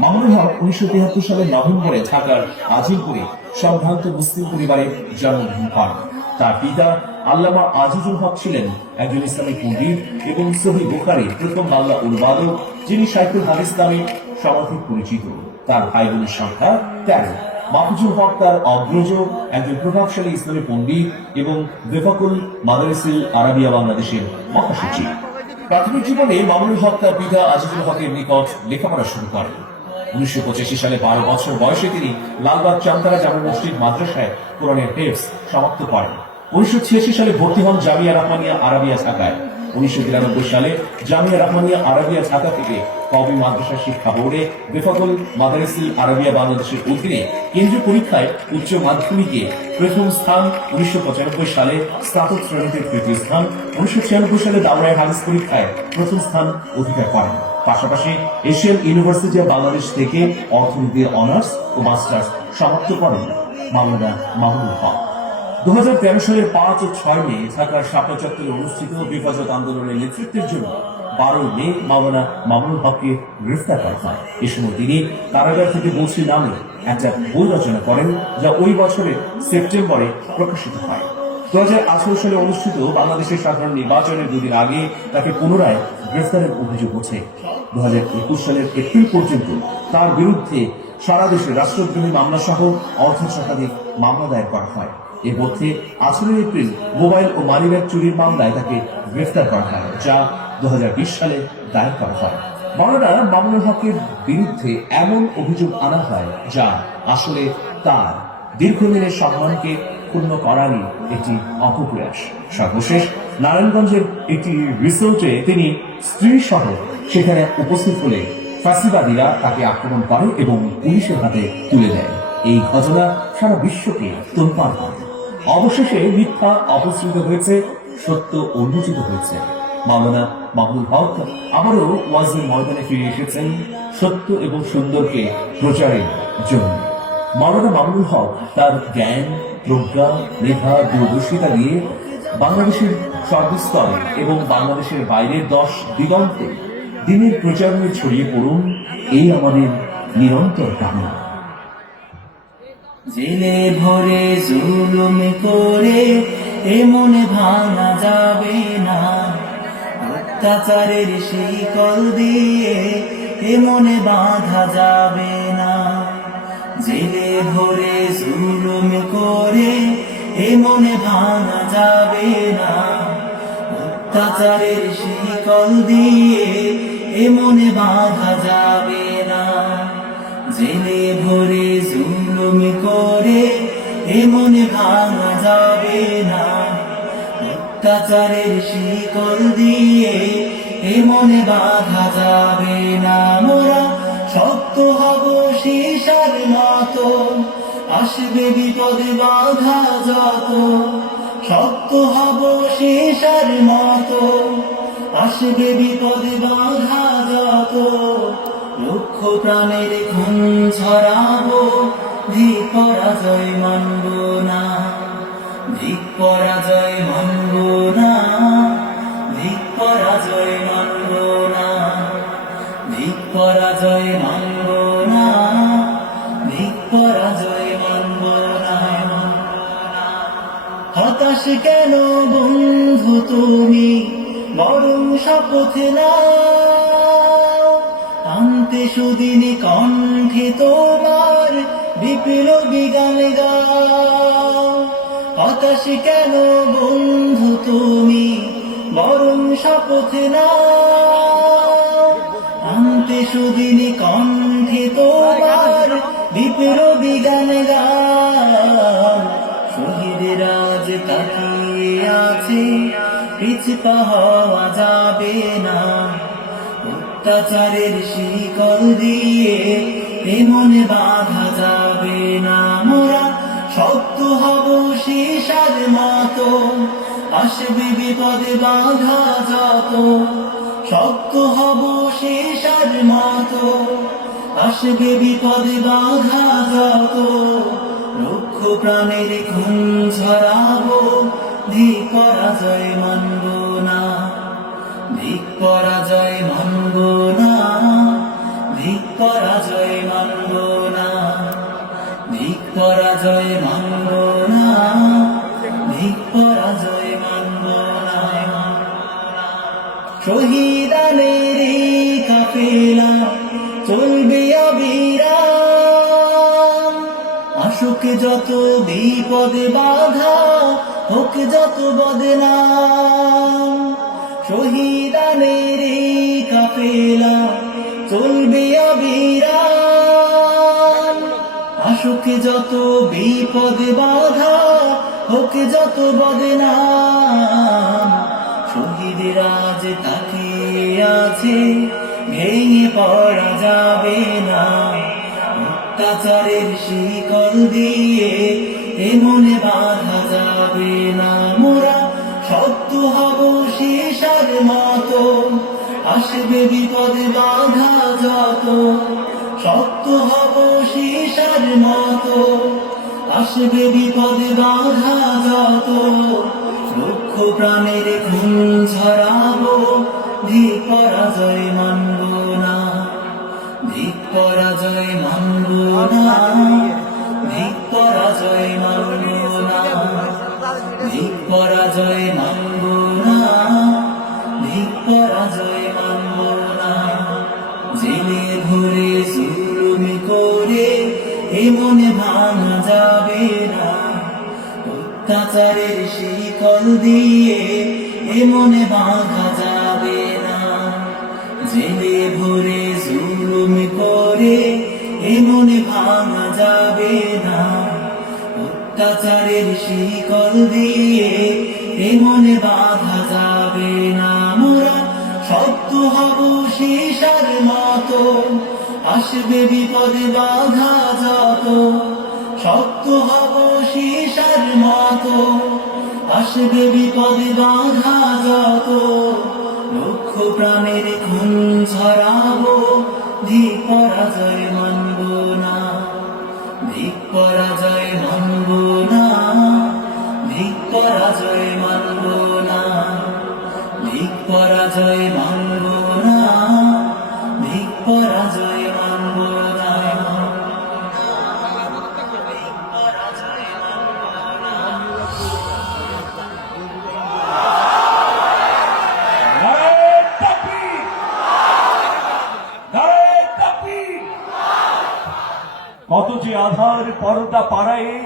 মামুনুল হক 1973 সালের নভেম্বরে ঢাকার আজিমপুরে সম্ভ্রান্ত মুসলিম পরিবারে জন্মগ্রহণ করেন। তার পিতা আল্লামা আজিজুল হক ছিলেন একজন ইসলামী পণ্ডিত এবং সহিহ বুখারীর প্রথম বাংলা অনুবাদক, যিনি সাহিত্যুল হাদিস নামে সর্বাধিক পরিচিত। তার ভাই বোনের সংখ্যা 13। মাহফুজুল হক তার অগ্রজ, একজন প্রভাবশালী ইসলামী পণ্ডিত এবং বেফাকুল মাদারিসিল আরাবিয়া বাংলাদেশের মহাসচিব। প্রাথমিক জীবনে মামুনুল হক তার পিতা আজিজুল হকের নিকট লেখাপড়া শুরু করেন। 1985 সালে 12 বছর বয়সে তিনি লালবাগ চামতারা জামে মসজিদ মাদ্রাসায় কোরআনের হিফজ সমাপ্ত করেন। 1986 সালে ভর্তি হন জামিয়া রহমানিয়া আরাবিয়া ঢাকায়। 1993 সালে জামিয়া রহমানিয়া আরাবিয়া ঢাকা থেকে কওমি মাদ্রাসা শিক্ষা বোর্ডে বেফাকুল মাদারিসিল আরাবিয়া বাংলাদেশের অধীনে কেন্দ্রীয় পরীক্ষায় উচ্চ মাধ্যমিকে প্রথম স্থান, 1995 সালে স্নাতক শ্রেণীতে তৃতীয় স্থান, 1996 সালে দাওরায়ে হাদিস পরীক্ষায় প্রথম স্থান অধিকার করেন। পাশাপাশি এশিয়ান ইউনিভার্সিটি অব বাংলাদেশ থেকে অর্থনীতির অনার্স ও মাস্টার্স সমাপ্ত করেন মাওলানা মামুনুল হক। 2013 সালের 5 ও 6 মে ঢাকার শাপলা চত্বরে অনুষ্ঠিত হেফাজত আন্দোলনের নেতৃত্বের জন্য 12 মে মাওলানা মামুনুল হককে গ্রেফতার করা হয়। এ সময় তিনি কারাগার থেকে বলছি নামে একটা বই রচনা করেন, যা ওই বছরের সেপ্টেম্বরে প্রকাশিত হয়। 2018 সালে অনুষ্ঠিত বাংলাদেশের সাধারণ নির্বাচনের দুদিন আগে তাকে পুনরায় গ্রেফতারের অভিযোগ ওঠে। 2021 সালের এপ্রিল পর্যন্ত তার বিরুদ্ধে সারা দেশে রাষ্ট্রদ্রোহী মামলা সহ অর্ধশতাধিক মামলা দায়ের করা হয়। এর মধ্যে 18 এপ্রিল মোবাইল ও মানিব্যাগ চুরির মামলায় তাকে গ্রেফতার করা হয়, যা 2020 সালে দায়ের করা হয়। মাওলানা মামুনুল হকের বিরুদ্ধে এমন অভিযোগ আনা হয় যা আসলে তার দীর্ঘদিনের সম্মানকে ক্ষুণ্ণ করারই একটি অপপ্রয়াস। সর্বশেষ নারায়ণগঞ্জের একটি রিসোর্টে তিনি স্ত্রী সহ সেখানে উপস্থিত হলে ফাঁসিবাদীরা তাকে আক্রমণ করে এবং পুলিশের হাতে তুলে দেয়। এই ঘটনা সারা বিশ্বকে তোলপাড় করে। অবশেষে মিথ্যা অপসৃত হয়েছে, সত্য উন্মোচিত হয়েছে। মাওলানা মামুনুল হক আবারও ওয়াজের ময়দানে ফিরে এসেছেন সত্য এবং সুন্দরকে প্রচারের জন্য। মাওলানা মামুনুল হক তার জ্ঞান, প্রজ্ঞা, মেধা, দূরদর্শিতা দিয়ে বাংলাদেশের সর্বস্তরে এবং বাংলাদেশের বাইরের 10 দিগন্তে দিনের প্রচারণে ছড়িয়ে পড়ুন, এই আমাদের নিরন্তর কামনা। জেলে ভরে জুলুম করে এ মনে ভাঙা যাবে না, অত্যাচারের শিকল দিয়ে এ মনে বাঁধা যাবে না। জেলে ভরে জুলুম করে এ মনে ভাঙা যাবে না, অত্যাচারের শিকল দিয়ে এ মনে বাঁধা যাবে না। জেলে ভরে জুলুম করে এ মনে ভাঙা যাবে না, অত্যাচারের শিকল দিয়ে এ মনে বাঁধা যাবে না। মোরা শক্ত হব সীসার মতো, আসবে বিপদে বাধা যত। শক্ত হব সীসার মতো, আসবে বিপদে বাধা যত। লক্ষ প্রাণের খুন ছড়াবো, ধিক পরাজয় মানব না, ধিক পরাজয় মানব না, ধিক পরাজয় মানব না, ধিক পরাজয় মানব না, ধিক পরাজয় মানব না। হতাশ কেন বন্ধু তুমি, বরং শপথ নাও, আনতে সুদিন কণ্ঠে তোমার বিপ্লবী গান গাও। হতাশ কেন বন্ধু তুমি, বরং শপথ নাও, আনতে সুদিন কণ্ঠে তোমার বিপ্লবী গান গাও। শহীদের আজ তাকিয়ে আছে, পিছপা হওয়া যাবে না, অত্যাচারের শিকল দিয়ে এ মনে বাঁধা যাবে না। মোরা শক্ত হব সীসার মতো, আসবে বিপদে বাধা যত। শক্ত হব সীসার মতো, আসবে বিপদে বাধা যত। লক্ষ প্রাণের খুন ঝরাবো, ধিক পরাজয় মানব না, ধিক পরাজয় মানব না, ধিক পরাজয় মানব না, ভিক পরাজয় মানব না, ভিক পরাজয় মানব না। শহীদানের এই কাফেলা চলবে অবিরাম, আসুক যত বিপদে বাধা, হোক যত বদনাম। শহীদানের এই কাফেলা চলবে অবিরাম, আসুক যত বিপদে বাধা, হোক যত বদনাম। শহীদরা যে তাকিয়ে আছে, ভেঙে পড়া যাবে না। অত্যাচারের শিকল দিয়ে এ মনে বাঁধা যাবে না। মোরা শক্ত হব সীসার মতো, আসবে বিপদে বাধা যত। শক্ত হব সীসার মতো, আসবে বিপদে বাধা যত। লক্ষ প্রাণের খুন ঝরাবো, ভিক পরাজয় মানব না, ভিক পরাজয় মানব না, ভিক পরাজয় মানব না, ভিক পরাজয় মানব না, ভিক পরাজয় মানব না। জেলে ভরে জুলুম করে এ মনে ভাঙা যাবে না। অত্যাচারের শিকল দিয়ে এ মনে বাঁধা যাবে না। জেলে ভরে জুলুম করে এ মনে ভাঙা যাবে না। অত্যাচারের শিকল দিয়ে এ মনে বাঁধা যাবে না। মোরা শক্ত হব সীসার মতো, আসবে বিপদে বাধা যত। শক্ত হব সীসার মতো, আসবে বিপদে বাধা যত। লক্ষ প্রাণের খুন ঝরাবো, ভিক পরাজয় মানব না, ভিক পরাজয় মানব না, ভিক পরাজয় মানব না, ভিক পরাজয় মানব না, ভিক পরাজয় মানব না, ভিক পরাজয় মানব না। নারায়ে তাকবীর! নারায়ে তাকবীর! কত যে আধার পর্দা পাড়ায়ে